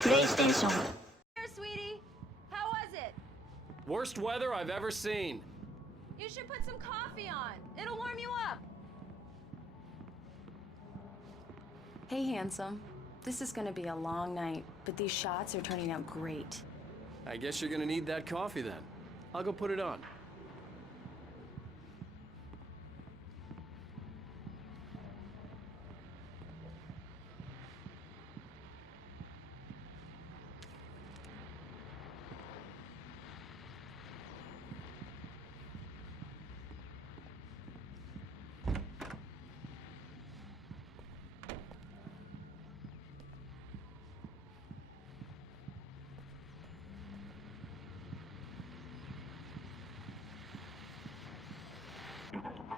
PlayStation. Here, sweetie. How was it? Worst weather I've ever seen. You should put some coffee on. It'll warm you up. Hey, handsome. This is gonna be a long night, but these shots are turning out great. I guess you're gonna need that coffee then. I'll go put it on.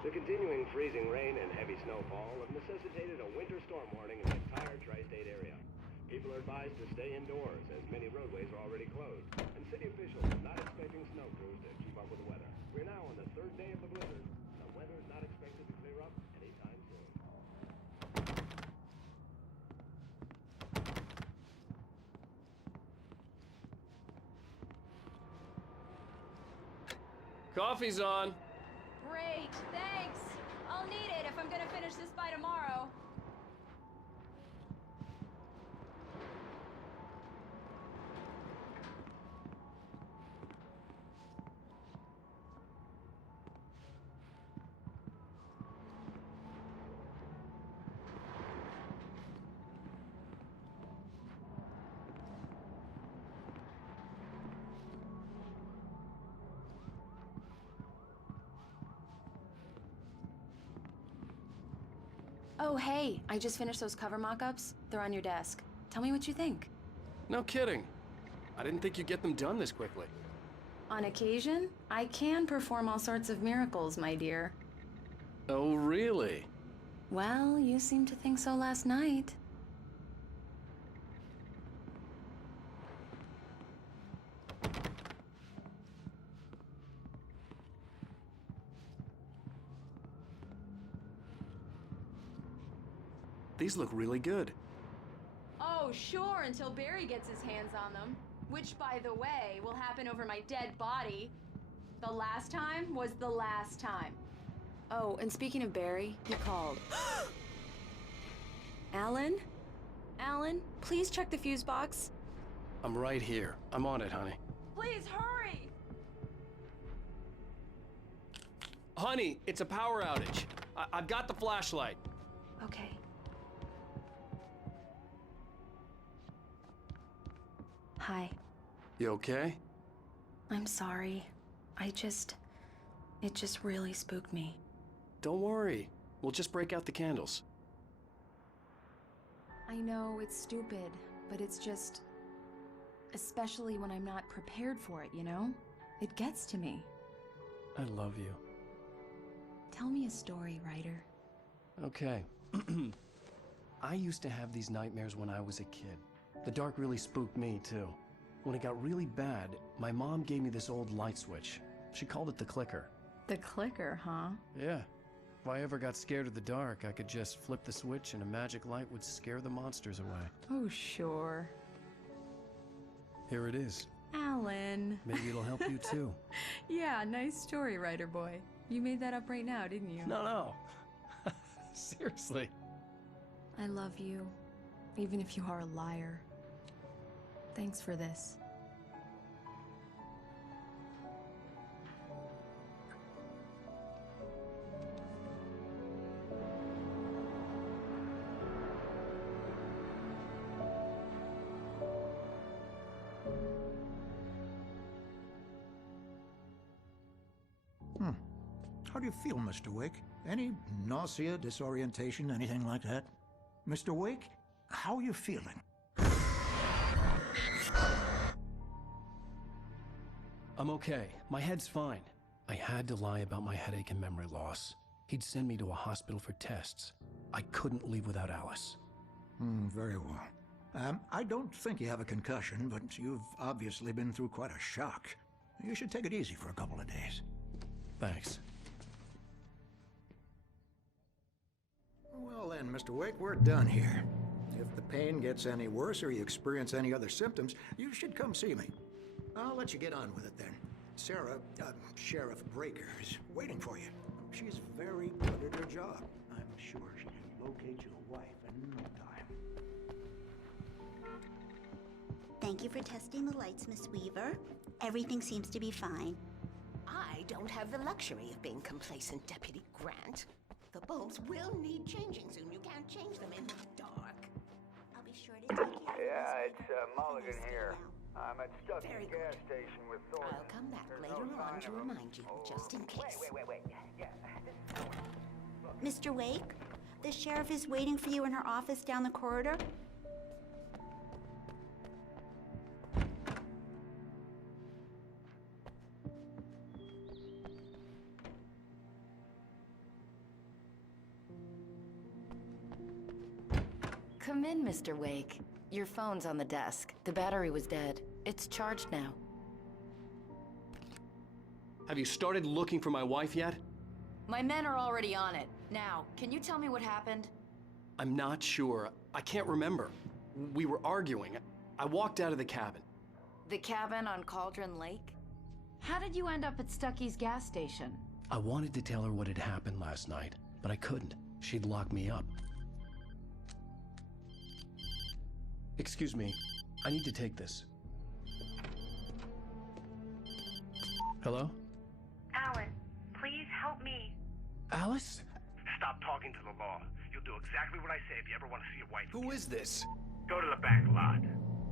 The continuing freezing rain and heavy snowfall have necessitated a winter storm warning in the entire tri-state area. People are advised to stay indoors as many roadways are already closed, and city officials are not expecting snow crews to keep up with the weather. We're now on the third day of the blizzard. The weather is not expected to clear up anytime soon. Coffee's on. Great, thanks. I'll need it if I'm gonna finish this by tomorrow. Oh, hey, I just finished those cover mock-ups. They're on your desk. Tell me what you think. No kidding. I didn't think you'd get them done this quickly. On occasion, I can perform all sorts of miracles, my dear. Oh, really? Well, you seemed to think so last night. These look really good. Oh, sure, until Barry gets his hands on them. Which, by the way, will happen over my dead body. The last time was the last time. Oh, and speaking of Barry, he called. Alan? Alan, please check the fuse box. I'm right here. I'm on it, honey. Please hurry! Honey, it's a power outage. I've got the flashlight. Okay. Hi. You okay? I'm sorry. It just really spooked me. Don't worry. We'll just break out the candles. I know it's stupid, but it's just... Especially when I'm not prepared for it, you know? It gets to me. I love you. Tell me a story, writer. Okay. I used to have these nightmares when I was a kid. The dark really spooked me, too. When it got really bad, my mom gave me this old light switch. She called it the clicker. The clicker, huh? Yeah. If I ever got scared of the dark, I could just flip the switch and a magic light would scare the monsters away. Oh, sure. Here it is. Alan. Maybe it'll help you, too. Yeah, nice story, writer boy. You made that up right now, didn't you? No. Seriously. I love you, even if you are a liar. Thanks for this. How do you feel, Mr. Wake? Any nausea, disorientation, anything like that? Mr. Wake, how are you feeling? I'm okay. My head's fine. I had to lie about my headache and memory loss. He'd send me to a hospital for tests. I couldn't leave without Alice. Very well. I don't think you have a concussion, but you've obviously been through quite a shock. You should take it easy for a couple of days. Thanks. Well then, Mr. Wake, we're done here. If the pain gets any worse or you experience any other symptoms, you should come see me. I'll let you get on with it then. Sarah, Sheriff Breaker, is waiting for you. She's very good at her job. I'm sure she can locate your wife in no time. Thank you for testing the lights, Miss Weaver. Everything seems to be fine. I don't have the luxury of being complacent, Deputy Grant. The bulbs will need changing soon. You can't change them in the dark. I'll be sure to take care of you. Yeah, it's Mulligan here. I'm at Stuckey's Very gas good. station with Thornton. I'll come back There's later no on sign to of him. remind you, just in case. Wait. Yeah, Mr. Wake, the sheriff is waiting for you in her office down the corridor. Come in, Mr. Wake. Your phone's on the desk. The battery was dead. It's charged now. Have you started looking for my wife yet? My men are already on it. Now, can you tell me what happened? I'm not sure. I can't remember. We were arguing. I walked out of the cabin. The cabin on Cauldron Lake? How did you end up at Stuckey's gas station? I wanted to tell her what had happened last night, but I couldn't. She'd lock me up. Excuse me. I need to take this. Hello? Alan, please help me. Alice? Stop talking to the law. You'll do exactly what I say if you ever want to see your wife. Who is this? Go to the back lot.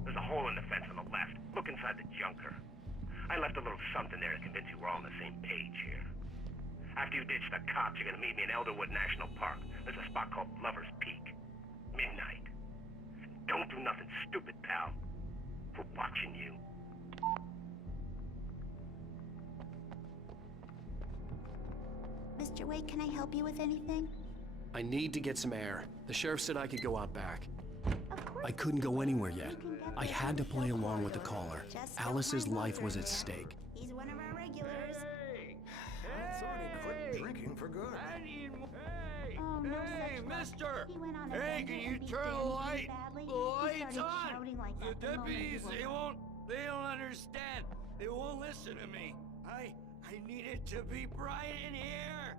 There's a hole in the fence on the left. Look inside the junker. I left a little something there to convince you we're all on the same page here. After you ditch the cops, you're gonna meet me in Elderwood National Park. There's a spot called Lover's Peak. Midnight. Don't do nothing stupid, pal. We're watching you. Mr. Wake, can I help you with anything? I need to get some air. The sheriff said I could go out back. Of course. I couldn't go anywhere yet. You can get I there had to from play the along with the corridor. caller. Just don't Alice's mind life was Walter at there. stake. He's one of our regulars. I thought he quit drinking for good. I need more. Oh, no such luck. mister! He went on a Hey, bender can you and beat turn the Danny light? badly. The He light's started on! shouting like The that the moment deputies, he they don't understand. They won't listen to me. I need it to be bright in here.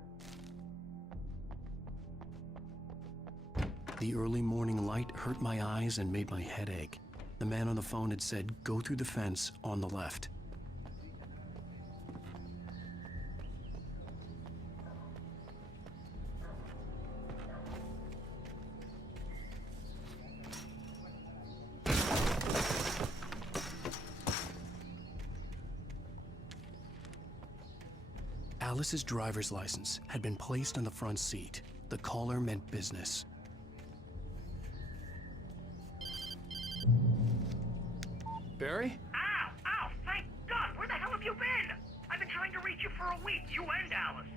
The early morning light hurt my eyes and made my head ache. The man on the phone had said, go through the fence on the left. Alice's driver's license had been placed on the front seat. The caller meant business. Barry? Ow! Thank God! Where the hell have you been? I've been trying to reach you for a week, you and Alice.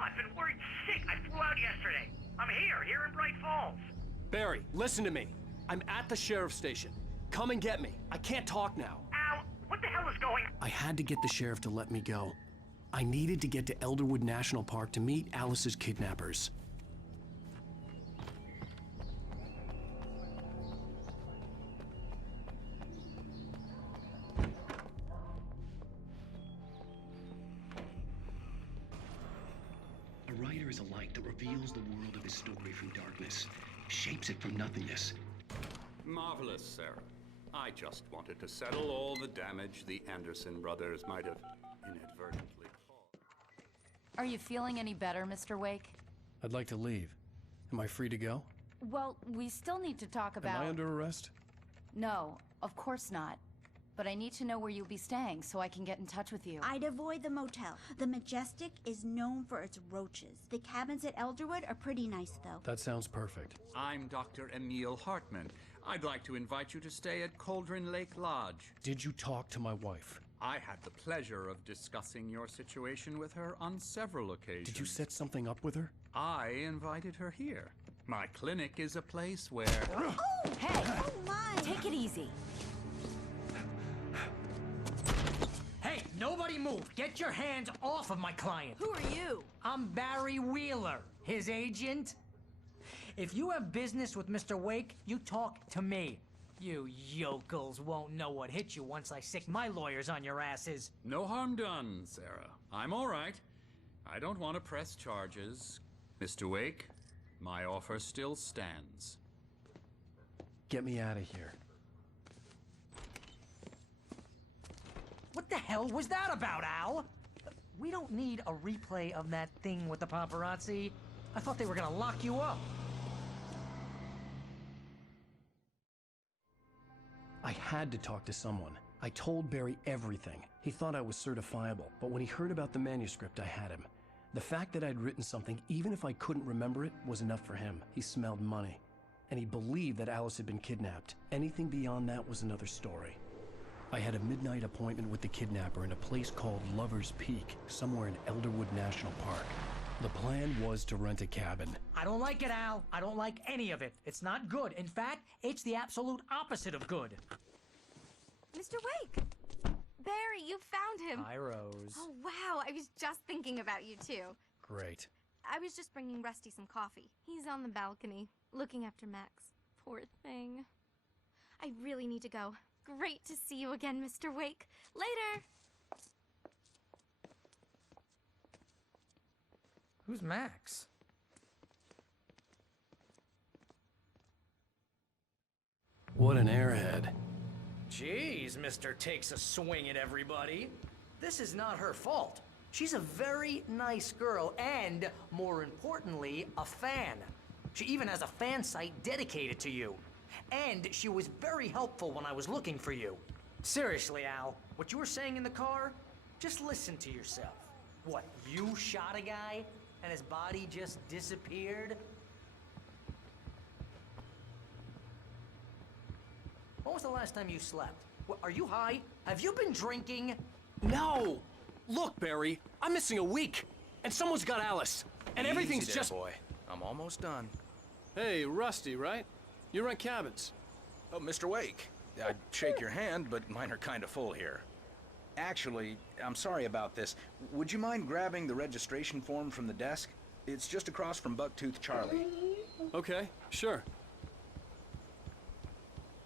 I've been worried sick. I flew out yesterday. I'm here in Bright Falls. Barry, listen to me. I'm at the sheriff's station. Come and get me. I can't talk now. Al, what the hell is going on? I had to get the sheriff to let me go. I needed to get to Elderwood National Park to meet Alice's kidnappers. A writer is a light that reveals the world of his story from darkness, shapes it from nothingness. Marvelous, Sarah. I just wanted to settle all the damage the Anderson brothers might have inadvertently caused. Are you feeling any better, Mr. Wake? I'd like to leave. Am I free to go? Well, we still need to talk about... Am I under arrest? No, of course not. But I need to know where you'll be staying so I can get in touch with you. I'd avoid the motel. The Majestic is known for its roaches. The cabins at Elderwood are pretty nice, though. That sounds perfect. I'm Dr. Emil Hartman. I'd like to invite you to stay at Cauldron Lake Lodge. Did you talk to my wife? I had the pleasure of discussing your situation with her on several occasions. Did you set something up with her? I invited her here. My clinic is a place where... Oh! Hey! Oh, my! Take it easy. Hey, nobody move! Get your hands off of my client! Who are you? I'm Barry Wheeler, his agent. If you have business with Mr. Wake, you talk to me. You yokels won't know what hit you once I sick my lawyers on your asses. No harm done, Sarah. I'm all right. I don't want to press charges. Mr. Wake, my offer still stands. Get me out of here. What the hell was that about, Al? We don't need a replay of that thing with the paparazzi. I thought they were gonna lock you up. I had to talk to someone. I told Barry everything. He thought I was certifiable, but when he heard about the manuscript, I had him. The fact that I'd written something, even if I couldn't remember it, was enough for him. He smelled money. And he believed that Alice had been kidnapped. Anything beyond that was another story. I had a midnight appointment with the kidnapper in a place called Lover's Peak, somewhere in Elderwood National Park. The plan was to rent a cabin. I don't like it, Al. I don't like any of it. It's not good. In fact, it's the absolute opposite of good. Mr. Wake! Barry, you found him! Hi, Rose. Oh, wow. I was just thinking about you, too. Great. I was just bringing Rusty some coffee. He's on the balcony, looking after Max. Poor thing. I really need to go. Great to see you again, Mr. Wake. Later! Who's Max? What an airhead. Jeez, Mr. Takes a swing at everybody. This is not her fault. She's a very nice girl and, more importantly, a fan. She even has a fan site dedicated to you. And she was very helpful when I was looking for you. Seriously, Al, what you were saying in the car? Just listen to yourself. What, you shot a guy and his body just disappeared? When was the last time you slept? What, are you high? Have you been drinking? No! Look, Barry, I'm missing a week, and someone's got Alice, and everything's Easy there, just... boy. I'm almost done. Hey, Rusty, right? You rent cabins. Oh, Mr. Wake. I'd shake your hand, but mine are kind of full here. Actually, I'm sorry about this. Would you mind grabbing the registration form from the desk? It's just across from Bucktooth Charlie. Okay, sure.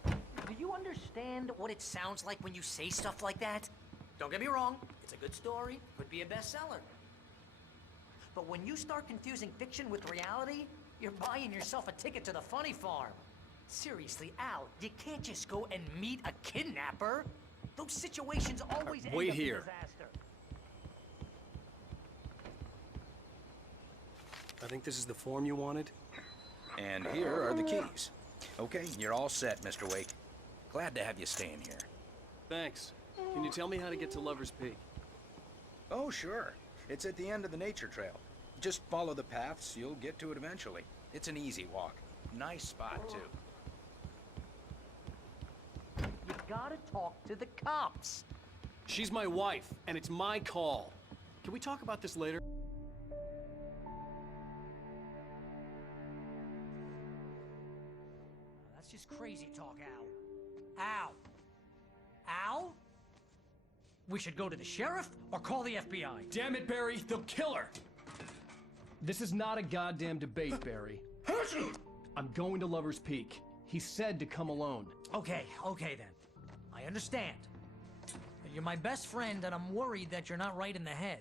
Do you understand what it sounds like when you say stuff like that? Don't get me wrong, it's a good story, could be a bestseller. But when you start confusing fiction with reality, you're buying yourself a ticket to the funny farm. Seriously, Al, you can't just go and meet a kidnapper. Those situations always end wait up here. in disaster. I think this is the form you wanted. And here are the keys. Okay, you're all set, Mr. Wake. Glad to have you staying here. Thanks. Can you tell me how to get to Lover's Peak? Oh, sure. It's at the end of the nature trail. Just follow the paths, you'll get to it eventually. It's an easy walk. Nice spot, too. You gotta talk to the cops. She's my wife, and it's my call. Can we talk about this later? That's just crazy talk, Al. Al! Al? We should go to the sheriff or call the FBI. Damn it, Barry, they'll kill her! This is not a goddamn debate, Barry. I'm going to Lover's Peak. He said to come alone. Okay then. I understand. You're my best friend, and I'm worried that you're not right in the head.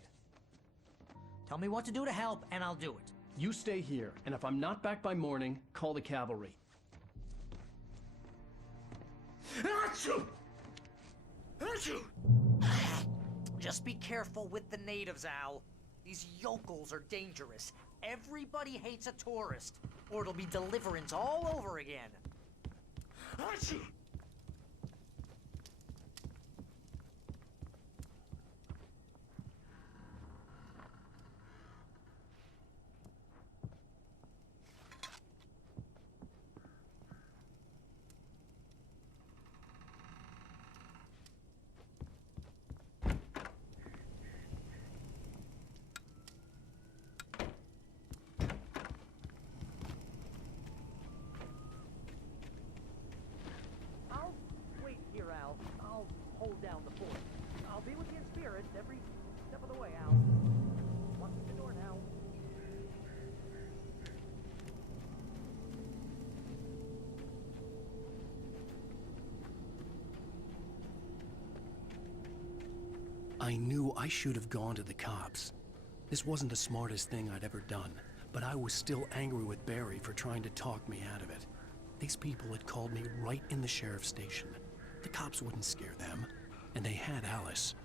Tell me what to do to help, and I'll do it. You stay here, and if I'm not back by morning, call the cavalry. Achoo! Achoo! Just be careful with the natives, Al. These yokels are dangerous. Everybody hates a tourist, or it'll be Deliverance all over again. Achoo! I'll wait here, Al. I'll hold down the fort. I'll be with you in spirit every step of the way, Al. Walk through the door now. I knew I should have gone to the cops. This wasn't the smartest thing I'd ever done, but I was still angry with Barry for trying to talk me out of it. These people had called me right in the sheriff's station. The cops wouldn't scare them, and they had Alice.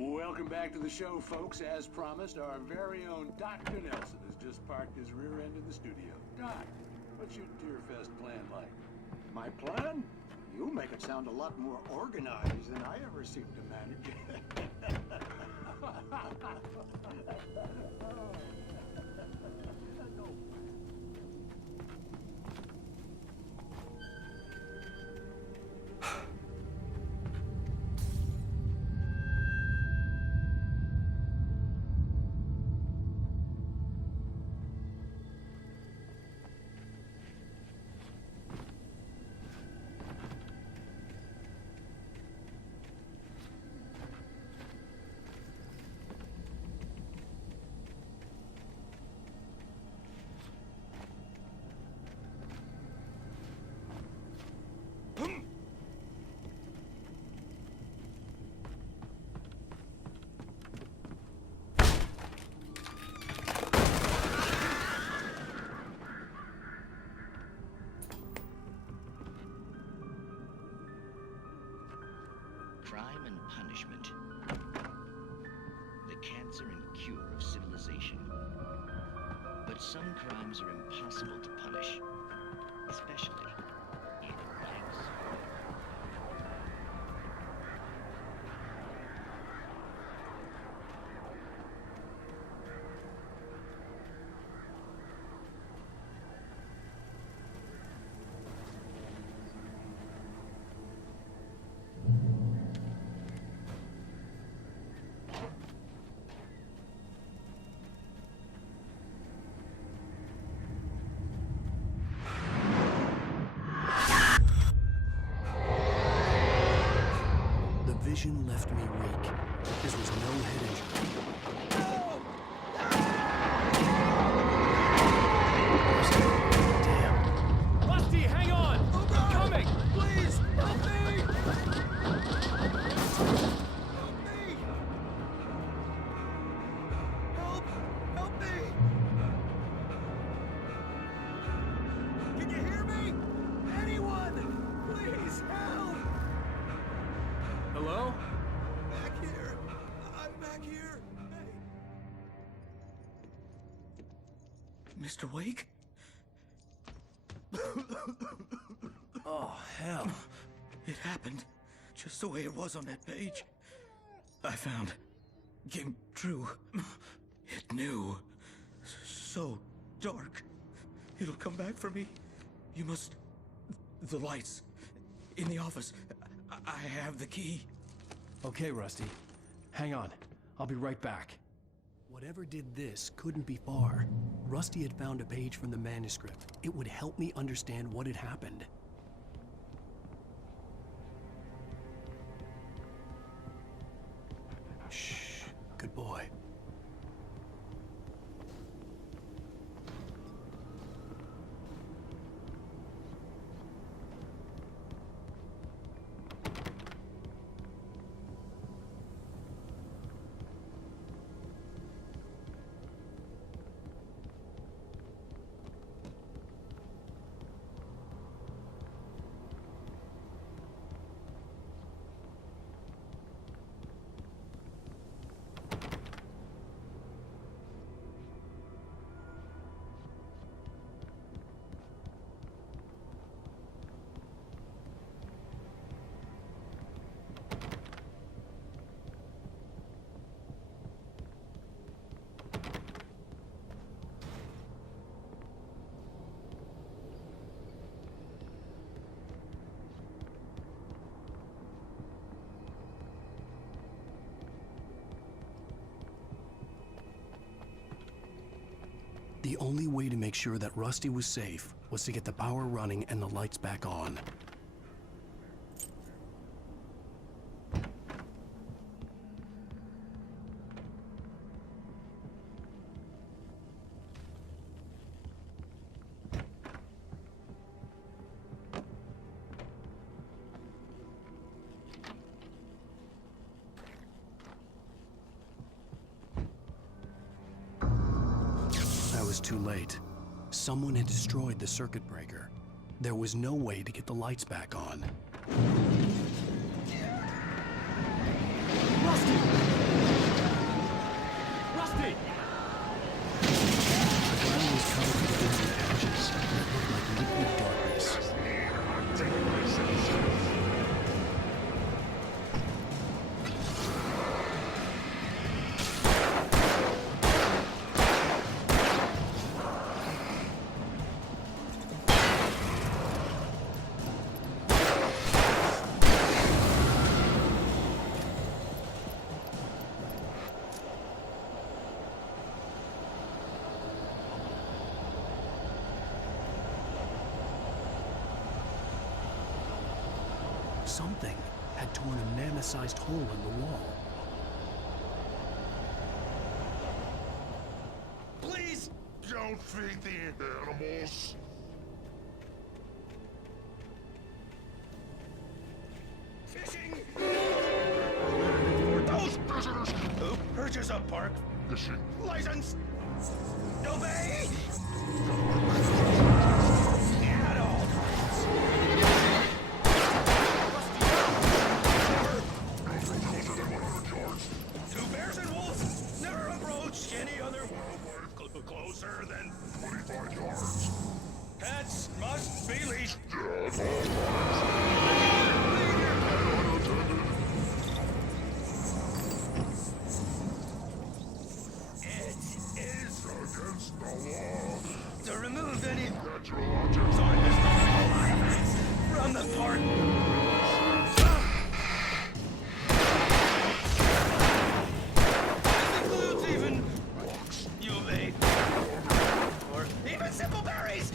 Welcome back to the show, folks. As promised, our very own Dr. Nelson has just parked his rear end in the studio. Doc, what's your Deerfest plan like? My plan? You make it sound a lot more organized than I ever seem to manage. Crime and punishment. The cancer and cure of civilization. But some crimes are impossible to punish, especially in gangs. Vision left me weak. This was no head injury. Damn. Rusty, hang on! I'm coming! Please, help me! Help me! Help! Help me! Can you hear me? Anyone! Please, help! Hello? Back here! I'm back here! Hey. Mr. Wake? Oh, hell. It happened just the way it was on that page. I found. Came true. It knew. So dark. It'll come back for me. You must... The lights. In the office. I have the key. Okay, Rusty. Hang on. I'll be right back. Whatever did this couldn't be far. Rusty had found a page from the manuscript. It would help me understand what had happened. Shh. Good boy. The only way to make sure that Rusty was safe was to get the power running and the lights back on. was too late. Someone had destroyed the circuit breaker. There was no way to get the lights back on. Rusty! Rusty! The ground was covered with thin patches that looked like liquid darkness. Something had torn a mammoth-sized hole in the wall. Please don't feed the animals. Fishing! Those visitors! Who purchase a park? Fishing. License! Obey! Two bears and wolves never approach any other wildlife closer than 25 yards. Pets must be leashed. It is against the law to remove any natural objects on this from the park. Even rocks, you may, or even simple berries.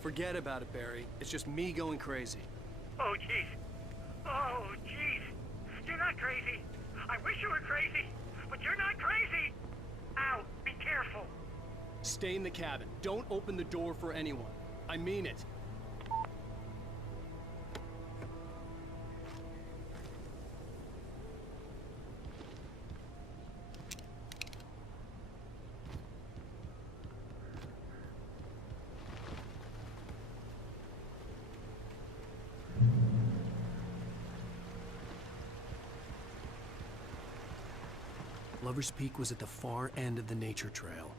Forget about it, Barry. It's just me going crazy. Oh, jeez. Oh, jeez. You're not crazy. I wish you were crazy, but you're not crazy. Ow, be careful. Stay in the cabin. Don't open the door for anyone. I mean it. Lover's Peak was at the far end of the nature trail.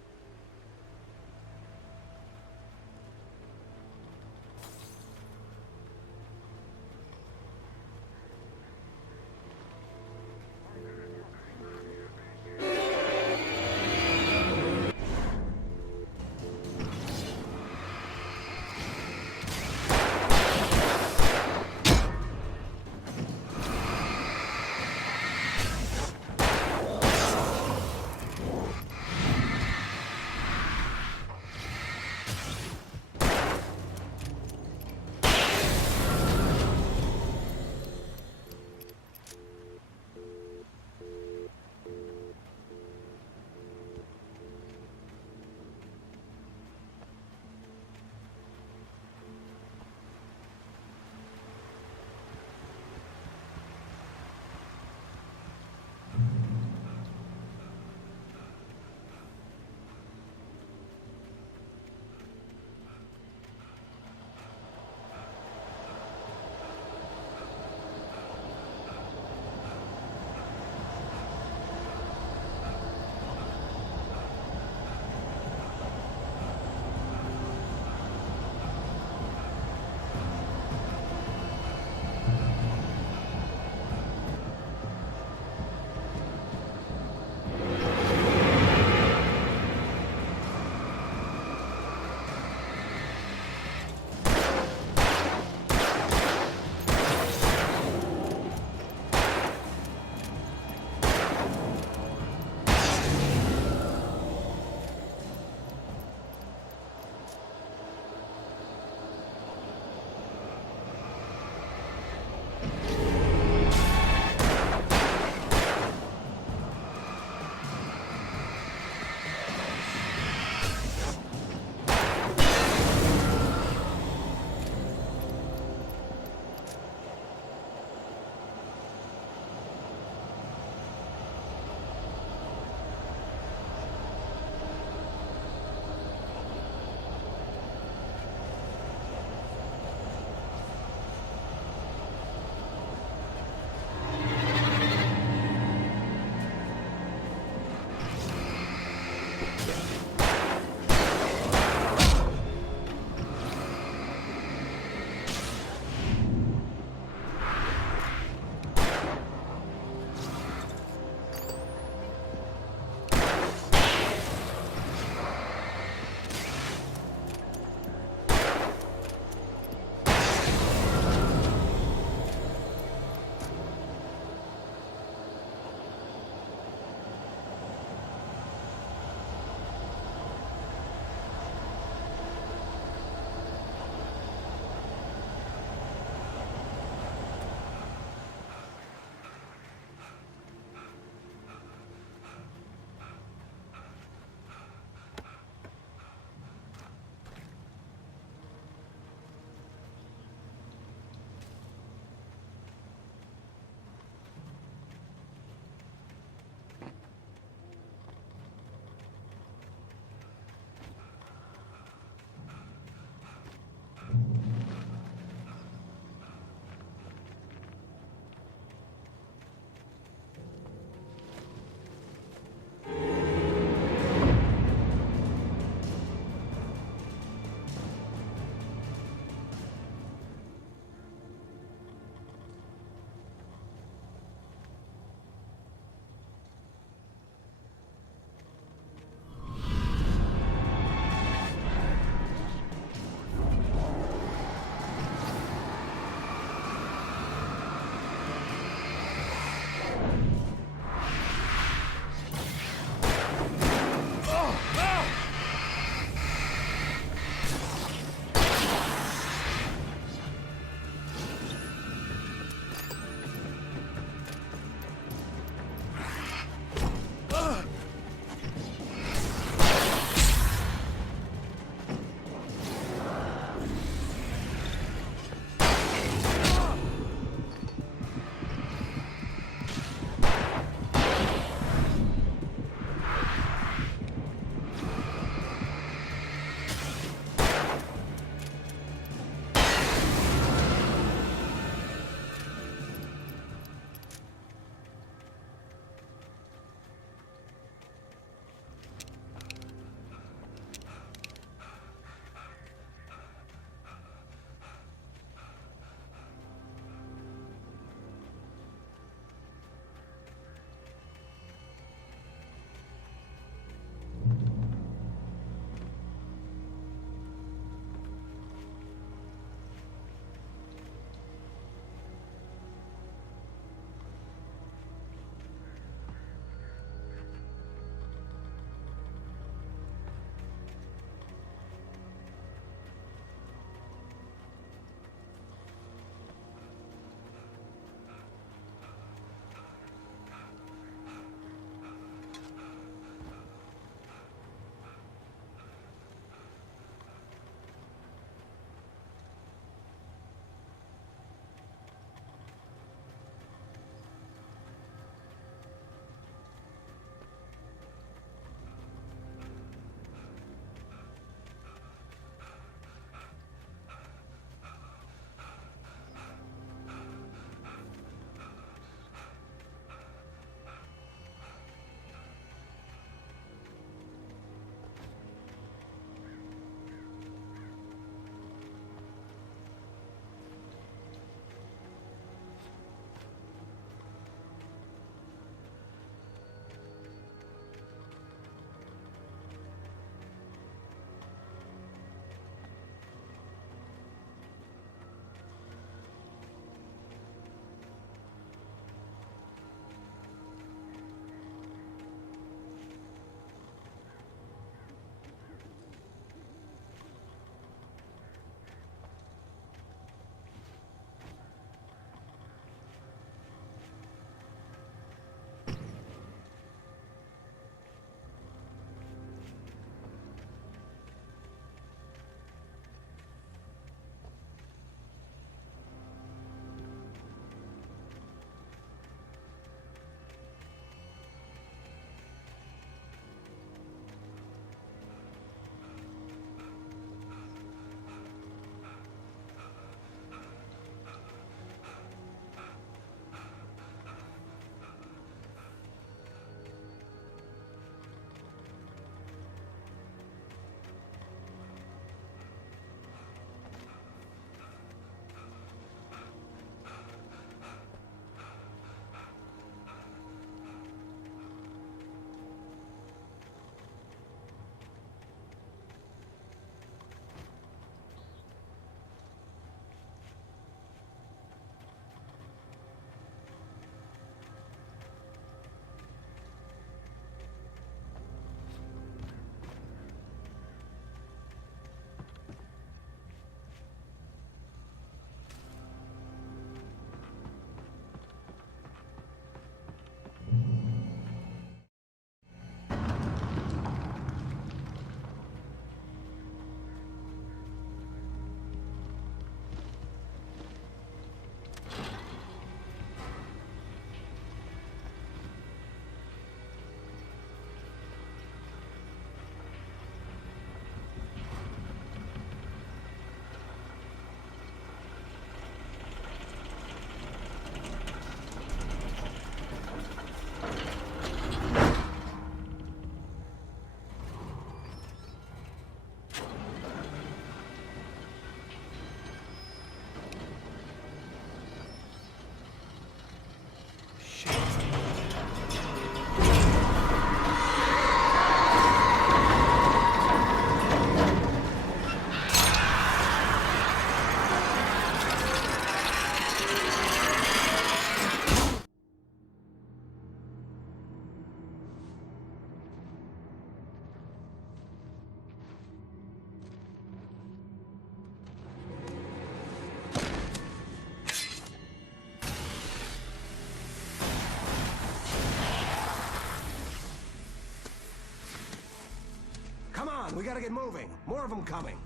on, we gotta get moving. More of them coming.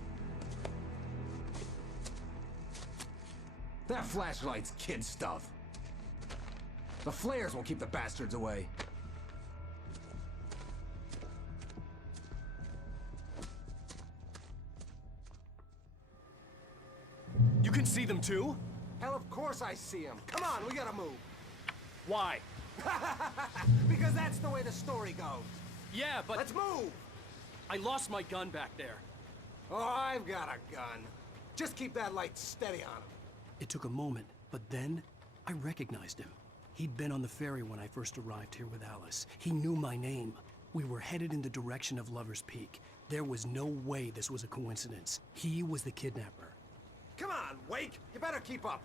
That flashlight's kid stuff. The flares will keep the bastards away. You can see them too? Hell, of course I see them. Come on, we gotta move. Why? Because that's the way the story goes. Yeah, but... Let's move! I lost my gun back there. Oh, I've got a gun. Just keep that light steady on him. It took a moment, but then I recognized him. He'd been on the ferry when I first arrived here with Alice. He knew my name. We were headed in the direction of Lover's Peak. There was no way this was a coincidence. He was the kidnapper. Come on, Wake! You better keep up.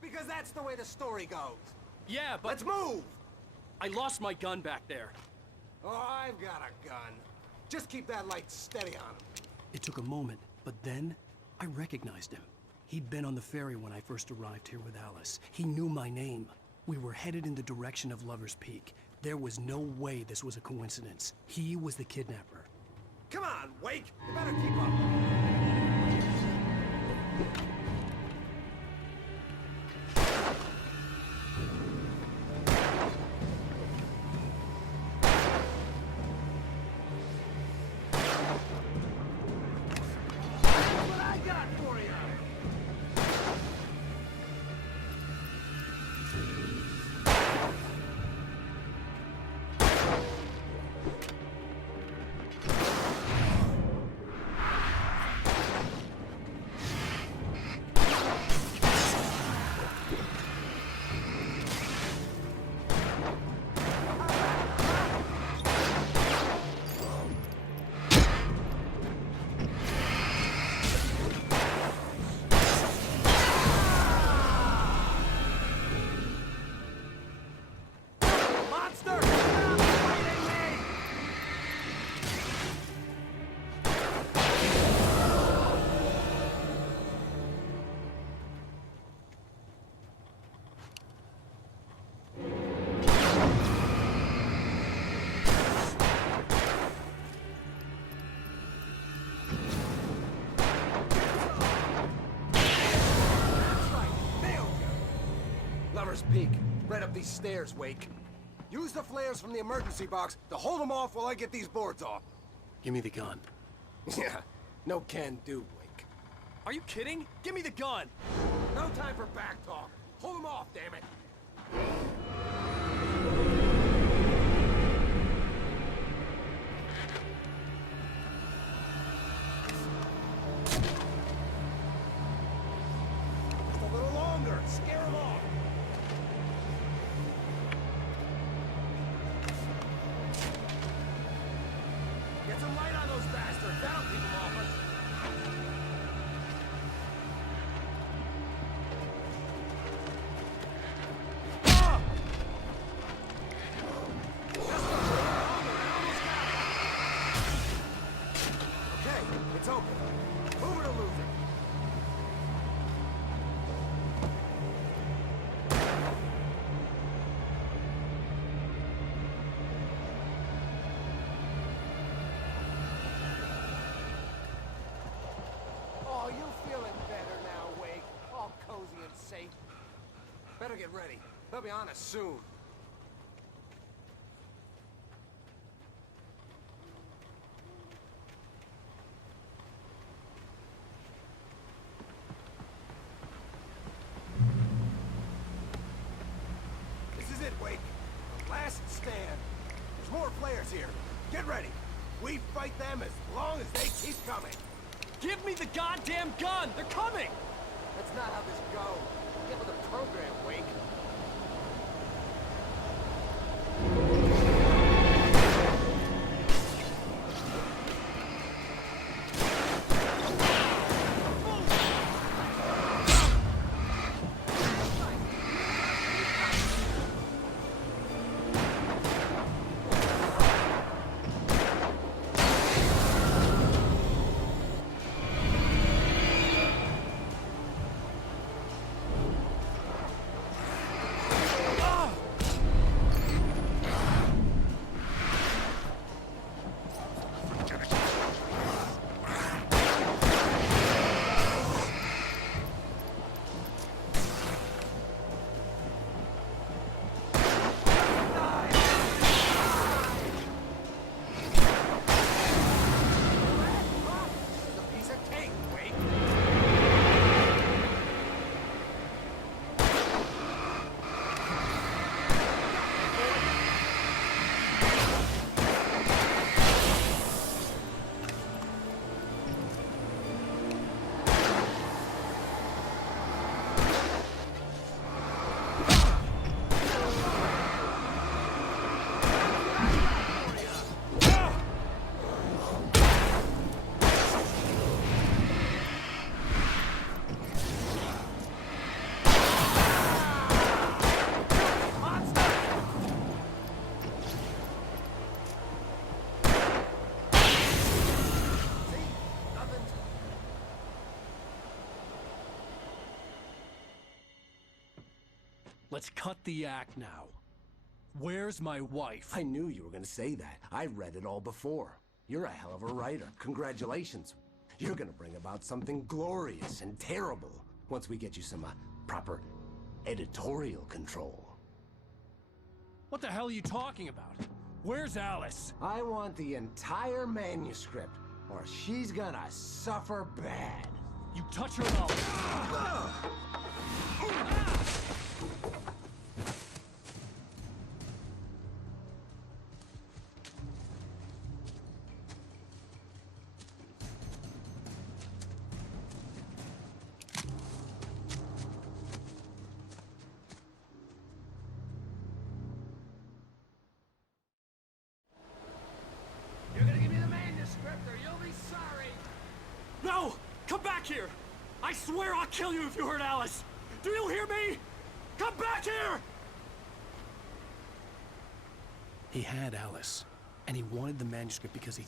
Because that's the way the story goes. Yeah, but... Let's move! I lost my gun back there. Oh, I've got a gun. Just keep that light steady on him. It took a moment, but then I recognized him. He'd been on the ferry when I first arrived here with Alice. He knew my name. We were headed in the direction of Lover's Peak. There was no way this was a coincidence. He was the kidnapper. Come on, Wake! You better keep up. Lover's Peak. Right up these stairs, Wake. Use the flares from the emergency box to hold them off while I get these boards off. Give me the gun. Yeah, no can do, Wake. Are you kidding? Give me the gun! No time for back talk. Hold them off, damn it. Just a little longer. Scare them off. Get some light on those bastards. That'll keep them off us. Ah! Okay, it's open. Move it or lose it. Oh, you feeling better now, Wake? All cozy and safe. Better get ready. They'll be on us soon. This is it, Wake. The last stand. There's more flares here. Get ready. We fight them as long as they keep coming. Give me the goddamn gun! They're coming! That's not how this goes. Get with the program, Wake. let's cut the act now. Where's my wife? I knew you were gonna say that. I read it all before. You're a hell of a writer. Congratulations. You're gonna bring about something glorious and terrible once we get you some proper editorial control. What the hell are you talking about? Where's Alice? I want the entire manuscript, or she's gonna suffer bad. You touch her and I'll... You're gonna give me the manuscript or you'll be sorry. No! Come back here! I swear I'll kill you if you hurt Alice! Do you hear me? Come back here! He had Alice, and he wanted the manuscript because he...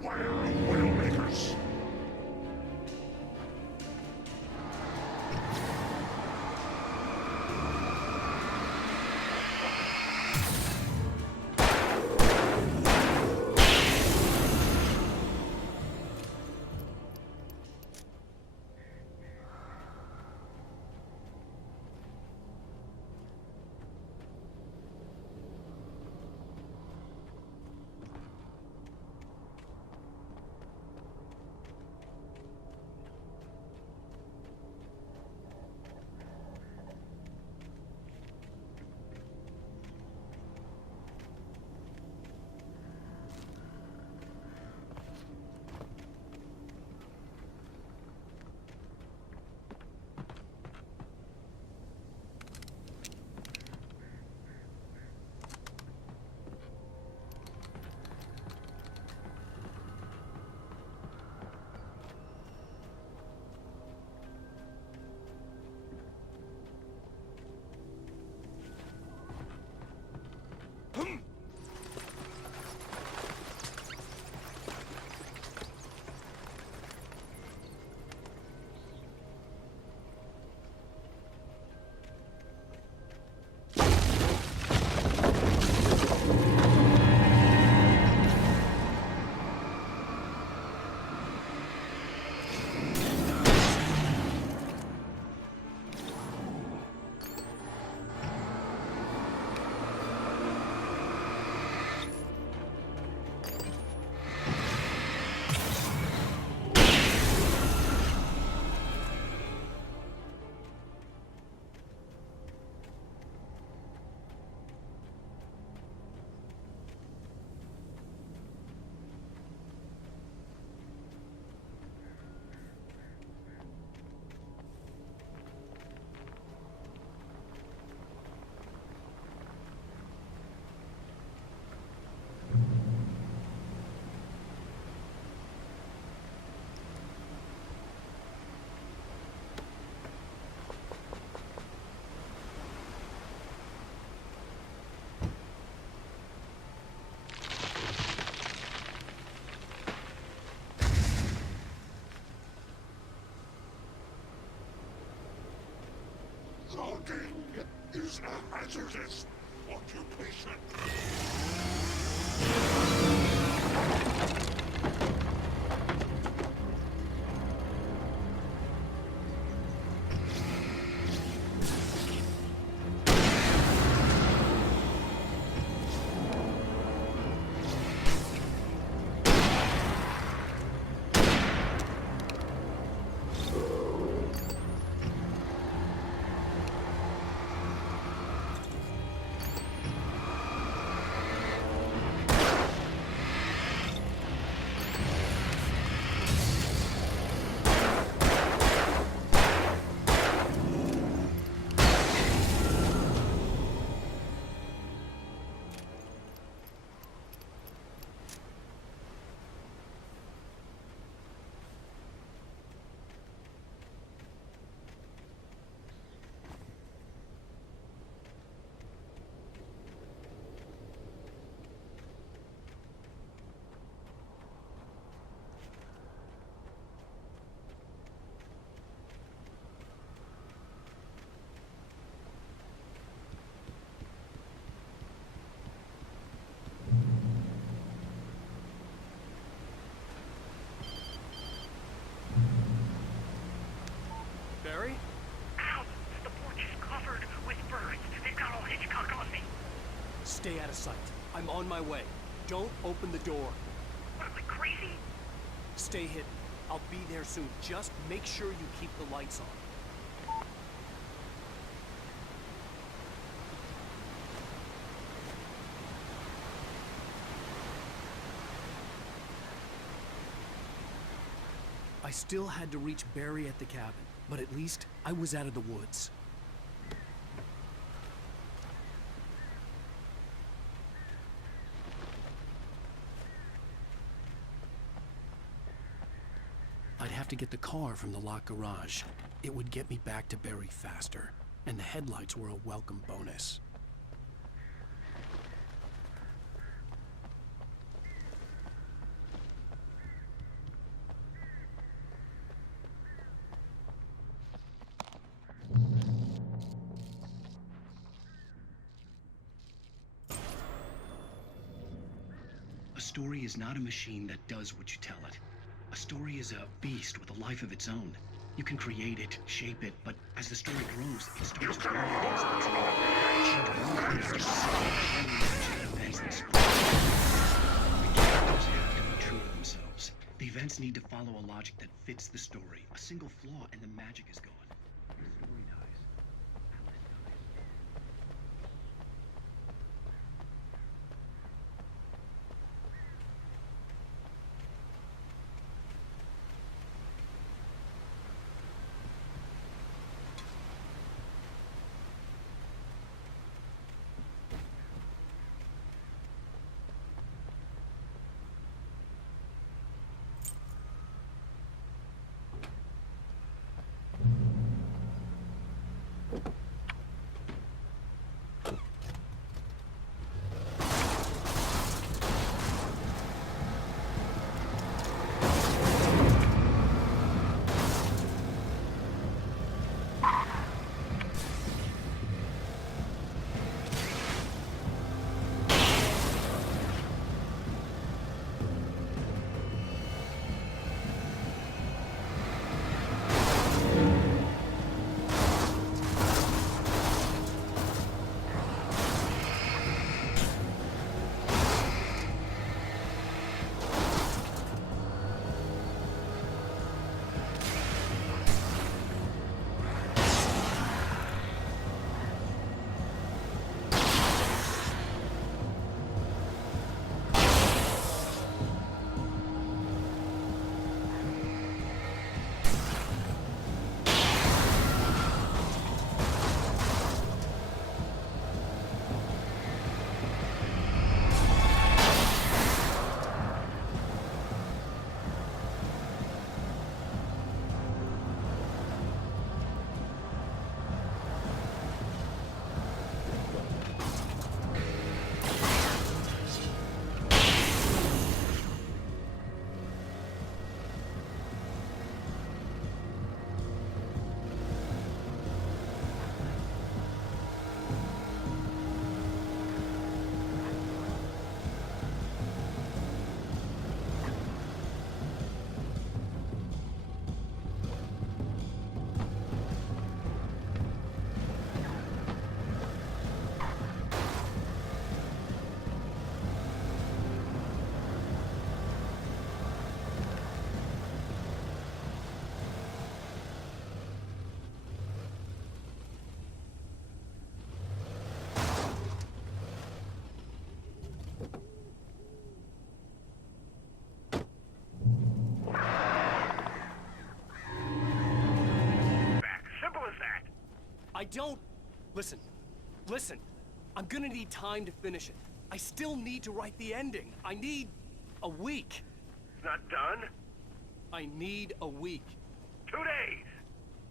Beware of oil makers. Logging is a hazardous occupation. Barry? Ow! The porch is covered with birds. They've got all Hitchcock on me. Stay out of sight. I'm on my way. Don't open the door. What am I, crazy? Stay hidden. I'll be there soon. Just make sure you keep the lights on. I still had to reach Barry at the cabin, but at least I was out of the woods. I'd have to get the car from the locked garage. It would get me back to Barry faster, and the headlights were a welcome bonus. A story is not a machine that does what you tell it. A story is a beast with a life of its own. You can create it, shape it, but as the story grows, it starts to learn things of its own. Events that spread. The characters have to be true to themselves. The events need to follow a logic that fits the story. A single flaw and the magic is gone. The story dies. I don't... Listen. I'm gonna need time to finish it. I still need to write the ending. I need a week. It's not done? I need a week. 2 days.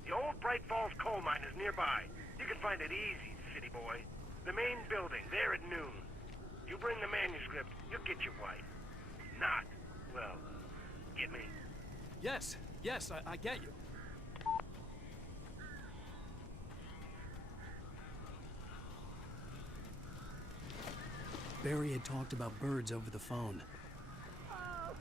The old Bright Falls coal mine is nearby. You can find it easy, city boy. The main building, there at noon. You bring the manuscript, you'll get your wife. Not, well, get me? Yes, I get you. Barry had talked about birds over the phone. I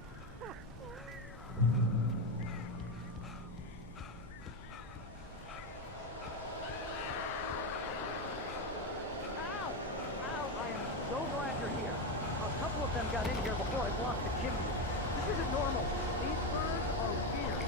am so glad you're here. A couple of them got in here before I blocked the chimney. This isn't normal. These birds are weird.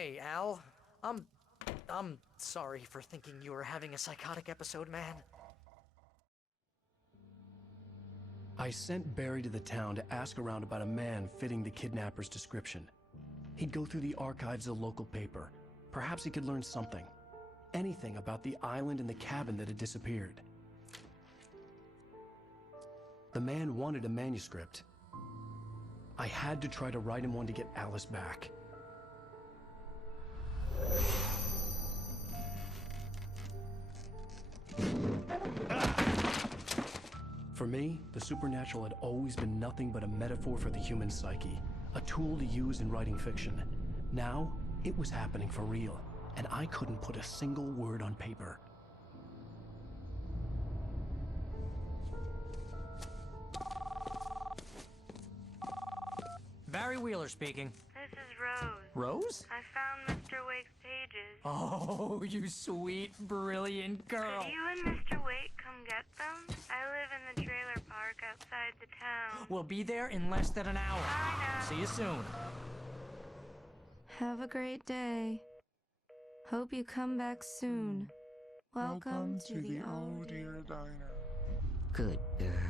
Hey, Al. I'm sorry for thinking you were having a psychotic episode, man. I sent Barry to the town to ask around about a man fitting the kidnapper's description. He'd go through the archives of the local paper. Perhaps he could learn something. Anything about the island and the cabin that had disappeared. The man wanted a manuscript. I had to try to write him one to get Alice back. For me, the supernatural had always been nothing but a metaphor for the human psyche, a tool to use in writing fiction. Now, it was happening for real, and I couldn't put a single word on paper. Barry Wheeler speaking. This is Rose. Rose? I found Mr. Wake's pages. Oh, you sweet, brilliant girl. Could you and Mr. Wake come get them? I live in the trailer park outside the town. We'll be there in less than an hour. Bye now. See you soon. Have a great day. Hope you come back soon. Welcome to the old dear diner. Good girl.